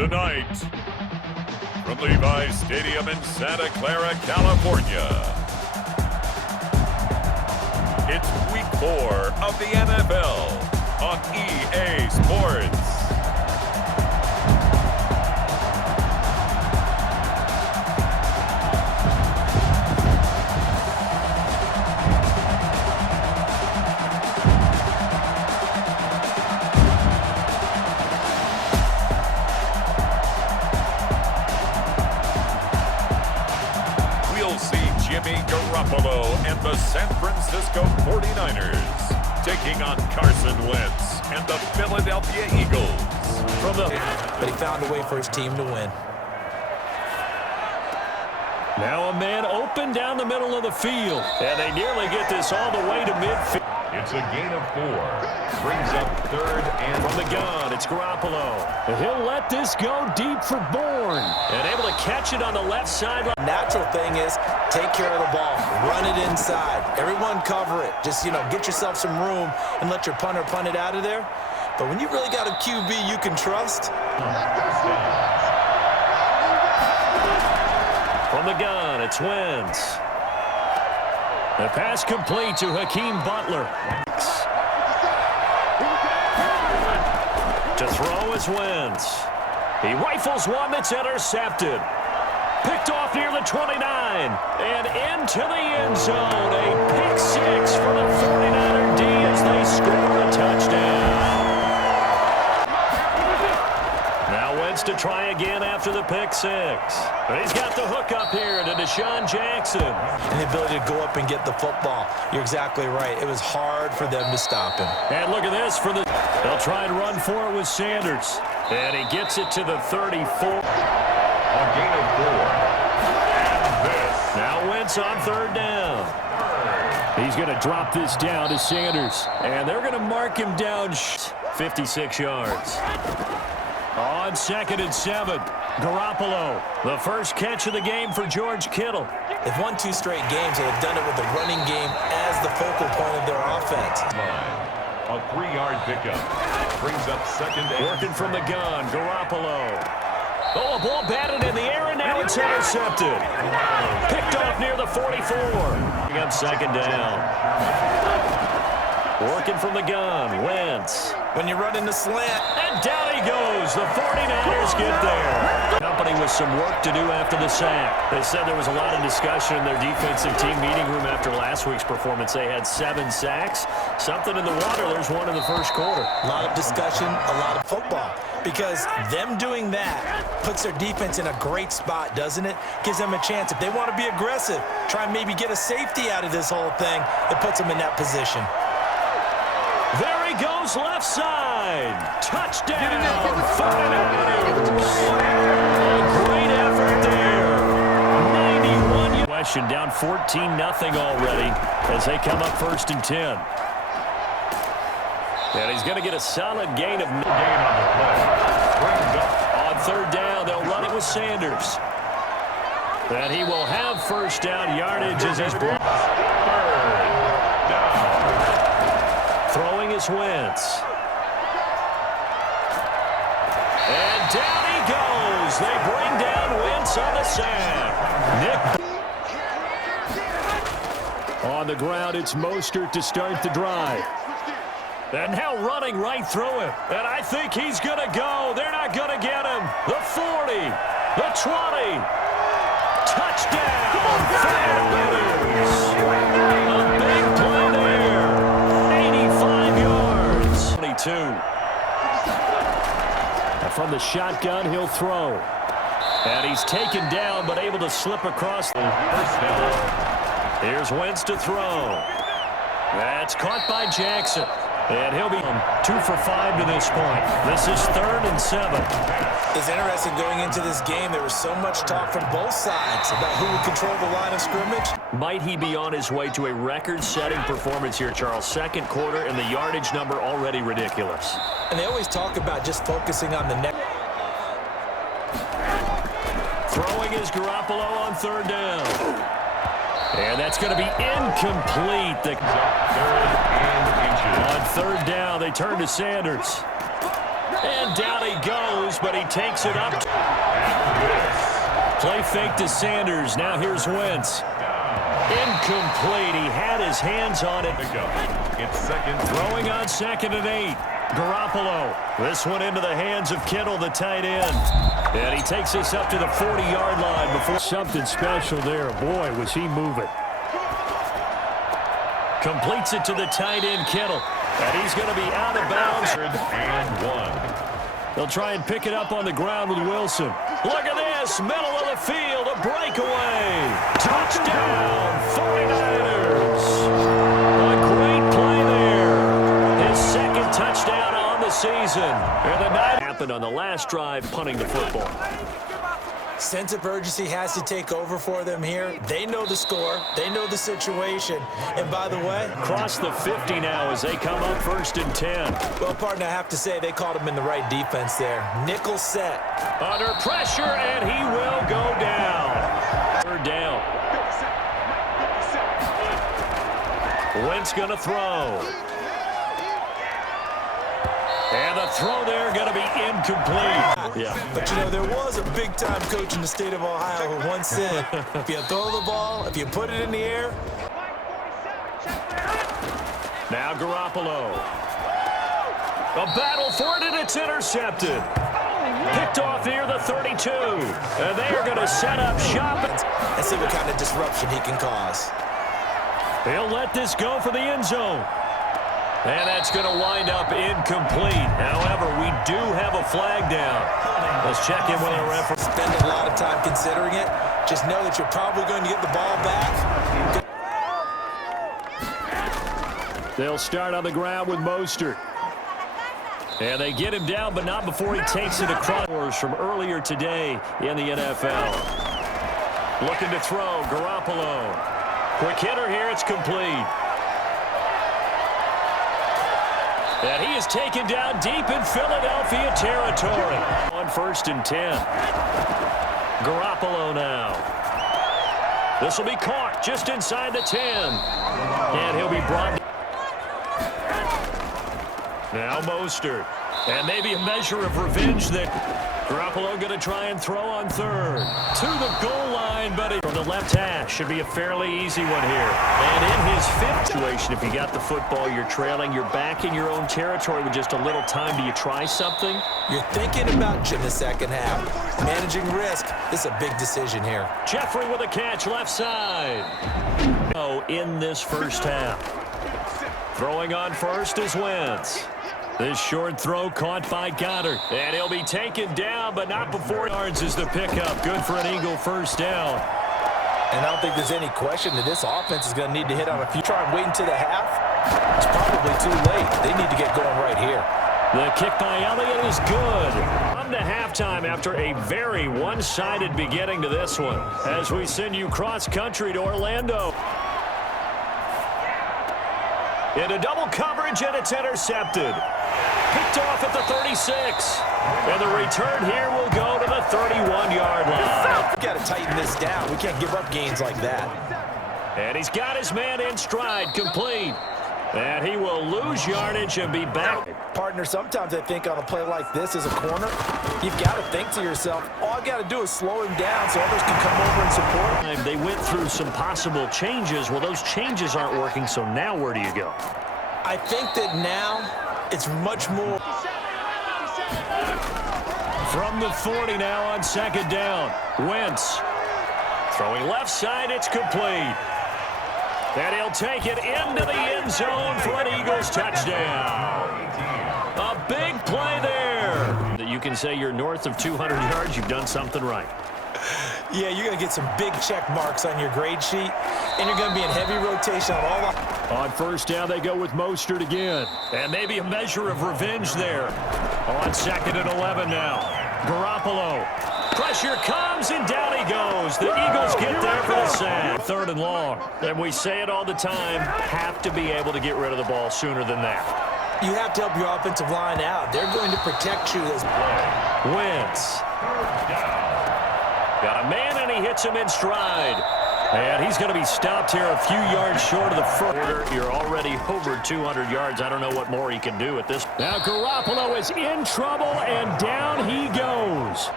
Tonight, from Levi's Stadium in Santa Clara, California, it's Week 4 of the NFL on EA Sports. Jimmy Garoppolo and the San Francisco 49ers taking on Carson Wentz and the Philadelphia Eagles. But he found a way for his team to win. Now a man open down the middle of the field, and they nearly get this all the way to midfield. It's a gain of 4. Brings up third and from the gun. It's Garoppolo. He'll let this go deep for Bourne, and able to catch it on the left side. Natural thing is take care of the ball, run it inside. Everyone cover it. Just, get yourself some room and let your punter punt it out of there. But when you really got a QB you can trust. From the gun, it's Wentz. The pass complete to Hakeem Butler. To throw is Wentz. He rifles one that's intercepted. Picked off near the 29. And into the end zone. A pick six for the 49er D as they score a touchdown. Now Wentz to try again after the pick six. But he's got the hook up here to Deshaun Jackson. And the ability to go up and get the football. You're exactly right. It was hard for them to stop him. And look at this for the... They'll try and run for it with Sanders. And he gets it to the 34. A gain of 4. And this. Now Wentz on third down. He's going to drop this down to Sanders. And they're going to mark him down 56 yards. On 2nd and 7, Garoppolo. The first catch of the game for George Kittle. They've won 2 straight games, and they've done it with the running game as the focal point of their offense. A 3-yard pickup. Brings up second and... Working from the gun, Garoppolo. Oh, a ball batted in the air, and now it's intercepted. Picked off near the 44. On second down. Working from the gun, Wentz. When you run in the slant. And down he goes. The 49ers get there. Company with some work to do after the sack. They said there was a lot of discussion in their defensive team meeting room after last week's performance. They had 7 sacks. Something in the water. There's one in the first quarter. A lot of discussion, a lot of football. Because them doing that puts their defense in a great spot, doesn't it? Gives them a chance. If they want to be aggressive, try and maybe get a safety out of this whole thing, it puts them in that position. There he goes, left side. Touchdown, 49ers. A great effort there. 91. Question down 14-0 already as they come up 1st and 10. And he's going to get a solid gain of gain on the play. On third down, they'll run it with Sanders. And he will have first down yardage as he's brought. Throwing is Wentz. And down he goes. They bring down Wentz on the sack. Nick. On the ground, it's Mostert to start the drive. And now running right through him. And I think he's going to go. They're not going to get him. The 40. The 20. Touchdown. A big play there. 85 yards. 22. And from the shotgun, he'll throw. And he's taken down, but able to slip across the first down. Here's Wentz to throw. That's caught by Jackson. And he'll be 2 for 5 to this point. This is 3rd and 7. It's interesting going into this game. There was so much talk from both sides about who would control the line of scrimmage. Might he be on his way to a record-setting performance here, Charles? 2nd quarter, and the yardage number already ridiculous. And they always talk about just focusing on the next. Throwing is Garoppolo on 3rd down. And that's going to be incomplete. On 3rd down, they turn to Sanders. And down he goes, but he takes it up. Play fake to Sanders. Now here's Wentz. Incomplete. He had his hands on it. It's second. Throwing on 2nd and 8. Garoppolo. This one into the hands of Kittle, the tight end. And he takes us up to the 40-yard line before something special there. Boy, was he moving. Completes it to the tight end, Kittle. And he's going to be out of bounds. And 1. They'll try and pick it up on the ground with Wilson. Look at this. Middle of the field. A breakaway. Touchdown, 49ers. A great play there. His second touchdown on the season. And the night happened on the last drive, punting the football. Sense of urgency has to take over for them here. They know the score. They know the situation. And by the way, Across the 50 now as they come up 1st and 10. well, partner, I have to say they called him in the right defense there. Nickel set. Under pressure, and he will go down. 3rd down. Wentz going to throw. And the throw there going to be incomplete. Yeah. But, you know, there was a big-time coach in the state of Ohio who once said, if you throw the ball, if you put it in the air. Now Garoppolo. A battle for it, and it's intercepted. Picked off near the 32. And they are going to set up shop. And see what kind of disruption he can cause. He'll let this go for the end zone. And that's going to wind up incomplete. However, we do have a flag down. Let's check in with our referee. Spend a lot of time considering it. Just know that you're probably going to get the ball back. They'll start on the ground with Mostert. And they get him down, but not before he takes it across from earlier today in the NFL. Looking to throw, Garoppolo. Quick hitter here, it's complete. And he is taken down deep in Philadelphia territory. On 1st and 10. Garoppolo now. This will be caught just inside the 10. And he'll be brought down. Now Mostert. And maybe a measure of revenge that Garoppolo going to try and throw on 3rd. To the goal line, but from the left hash. Should be a fairly easy one here. And in his 5th situation, if you got the football, you're trailing, you're back in your own territory with just a little time. Do you try something? You're thinking about in the second half. Managing risk. This is a big decision here. Jeffrey with a catch left side. Oh, in this first half. Throwing on 1st is Wentz. This short throw caught by Goddard. And he'll be taken down, but not before yards is the pickup. Good for an Eagle 1st down. And I don't think there's any question that this offense is going to need to hit on a few. Try and wait until the half. It's probably too late. They need to get going right here. The kick by Elliott is good. Come to halftime after a very one-sided beginning to this one. As we send you cross-country to Orlando. Into double coverage, and it's intercepted. Picked off at the 36. And the return here will go to the 31-yard line. We've got to tighten this down. We can't give up gains like that. And he's got his man in stride, complete. And he will lose yardage and be back. Partner, sometimes I think on a play like this as a corner, you've got to think to yourself, all I got to do is slow him down so others can come over and support. They went through some possible changes. Well, those changes aren't working, so now where do you go? I think that now it's much more. From the 40 now on 2nd down. Wentz throwing left side, it's complete. And he'll take it into the end zone for an Eagles touchdown. A big play there. That you can say you're north of 200 yards, you've done something right. Yeah, you're going to get some big check marks on your grade sheet, and you're going to be in heavy rotation on all the... On 1st down, they go with Mostert again. And maybe a measure of revenge there. On 2nd and 11 now. Garoppolo. Pressure comes, and down he goes. The Eagles get there for the sack. 3rd and long. And we say it all the time, have to be able to get rid of the ball sooner than that. You have to help your offensive line out. They're going to protect you. Wentz. Got a man, and he hits him in stride. And he's going to be stopped here a few yards short of the first. You're already over 200 yards. I don't know what more he can do at this. Now Garoppolo is in trouble, and down he goes.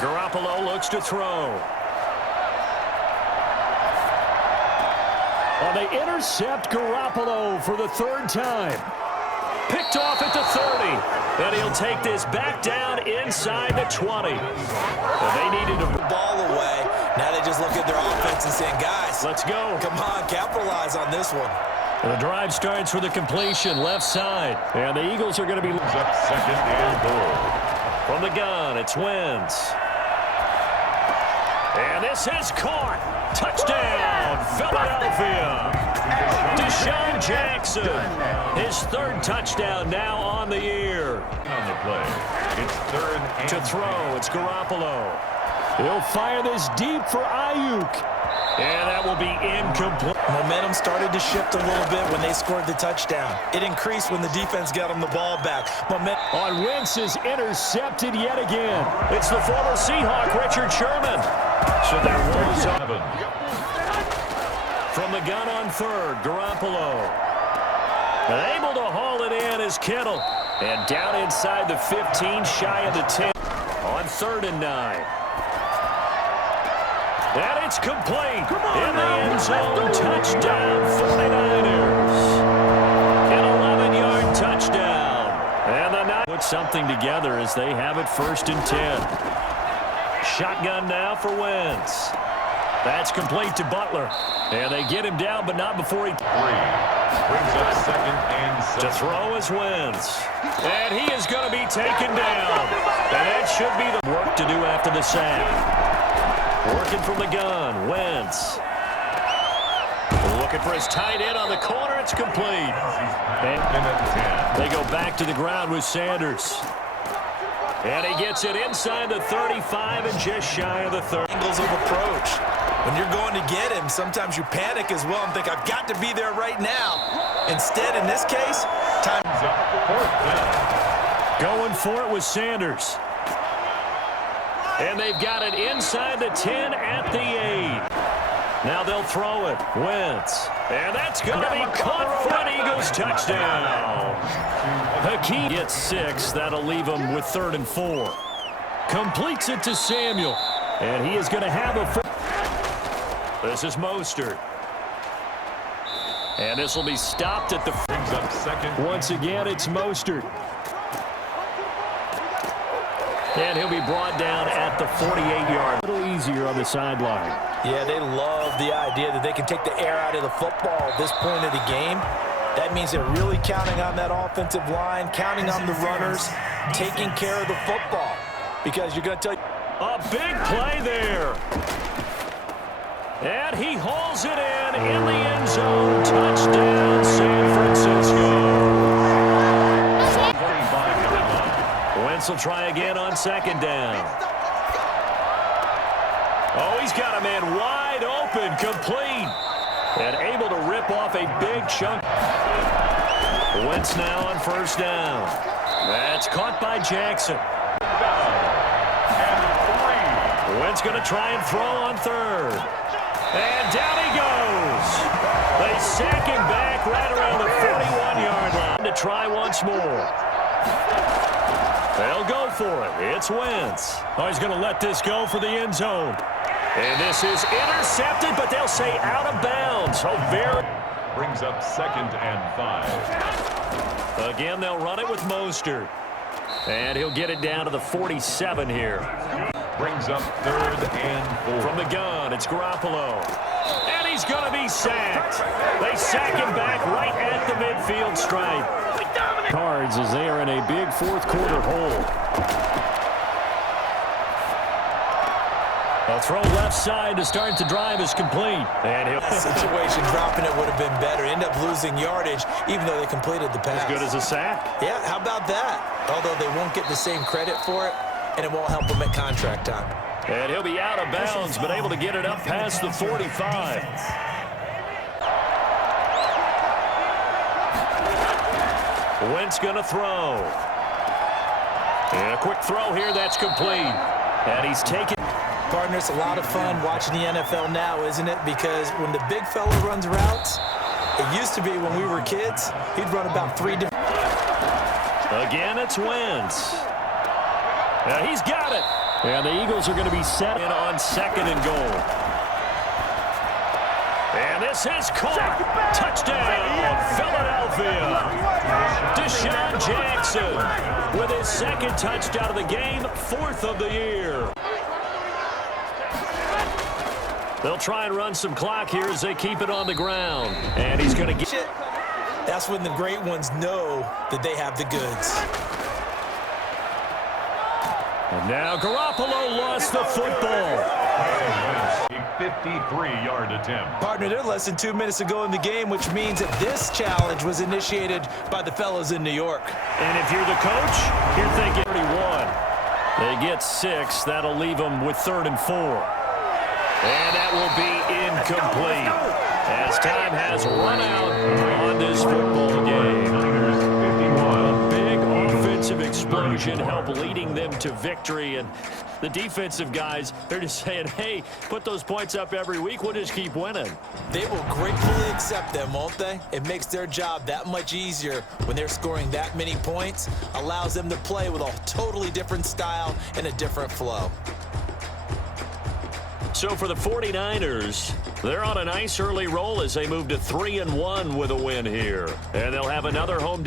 Garoppolo looks to throw. Well, they intercept Garoppolo for the third time. Picked off at the 30. And he'll take this back down inside the 20. They needed to ball away. Now they just look at their offense and saying, guys, let's go. Come on, capitalize on this one. The drive starts for the completion, left side. And the Eagles are going to be up second and goal. From the gun, it's Wentz. And this is caught. Touchdown, Philadelphia. Deshaun Jackson, his third touchdown now on the year. On the play, it's third and to throw, it's Garoppolo. He'll fire this deep for Ayuk. And that will be incomplete. Momentum started to shift a little bit when they scored the touchdown. It increased when the defense got them the ball back. On Wentz is intercepted yet again. It's the former Seahawk, Richard Sherman. So there was 7. From the gun on third, Garoppolo. And able to haul it in is Kittle. And down inside the 15, shy of the 10. On 3rd and 9. And it's complete. In the end zone, touchdown 49ers. An 11-yard touchdown. And the 9 put something together as they have it 1st and 10. Shotgun now for Wentz. That's complete to Butler. And they get him down, but not before he... 3. Brings up second and 7. To throw is Wentz. And he is going to be taken down. And that should be the work to do after the sack. Working from the gun, Wentz. Looking for his tight end on the corner. It's complete. And they go back to the ground with Sanders. And he gets it inside the 35 and just shy of the 30. Angles of approach. When you're going to get him, sometimes you panic as well and think, I've got to be there right now. Instead, in this case, time's up. 4th down. Going for it with Sanders. And they've got it inside the 10 at the 8. Now they'll throw it. Wentz. And that's going to be caught for an Eagles touchdown. Hakeem gets 6. That'll leave him with 3rd and 4. Completes it to Samuel. And he is going to have a... This is Mostert. And this will be stopped at the... Brings up second. Once again, it's Mostert. And he'll be brought down at the 48-yard. A little easier on the sideline. Yeah, they love the idea that they can take the air out of the football at this point of the game. That means they're really counting on that offensive line, counting on the runners, taking care of the football. Because you're going to tell you... A big play there. And he hauls it in the end zone. Touchdown, San Francisco. Wentz will try again on 2nd down. Oh, he's got a man wide open, complete. And able to rip off a big chunk. Wentz now on 1st down. That's caught by Jackson. Wentz going to try and throw on 3rd. And down he goes. They sack him back right around the 41-yard line to try once more. They'll go for it. It's Wentz. Oh, he's going to let this go for the end zone. And this is intercepted, but they'll say out of bounds. So very... Brings up 2nd and 5. Again, they'll run it with Mostert. And he'll get it down to the 47 here. Brings up 3rd and 4. From the gun, it's Garoppolo. And he's going to be sacked. They sack him back right at the midfield stripe. Cards as they are in a big 4th quarter hole. A throw left side to start the drive is complete. And he'll... situation dropping it would have been better. End up losing yardage even though they completed the pass. As good as a sack? Yeah, how about that? Although they won't get the same credit for it, and it won't help them at contract time. And he'll be out of bounds, but able to get it up past the 45. Wentz going to throw. And a quick throw here, that's complete. And he's taken. Partner, it's a lot of fun watching the NFL now, isn't it? Because when the big fella runs routes, it used to be when we were kids, he'd run about 3 different. Again, it's Wentz. He's got it. And the Eagles are going to be set in on 2nd and goal. And this is caught. Touchdown, Philadelphia. Deshaun Jackson with his 2nd touchdown of the game, 4th of the year. They'll try and run some clock here as they keep it on the ground. And he's going to get it. That's when the great ones know that they have the goods. And now Garoppolo lost the football. A 53-yard attempt. Partner, they're less than 2 minutes to go in the game, which means that this challenge was initiated by the fellas in New York. And if you're the coach, you're thinking 31. They get 6. That'll leave them with 3rd and 4. And that will be incomplete as time has run out on this football game. A big offensive explosion helped leading them to victory. And the defensive guys, they're just saying, hey, put those points up every week. We'll just keep winning. They will gratefully accept them, won't they? It makes their job that much easier when they're scoring that many points. Allows them to play with a totally different style and a different flow. So for the 49ers, they're on a nice early roll as they move to 3-1 with a win here. And they'll have another home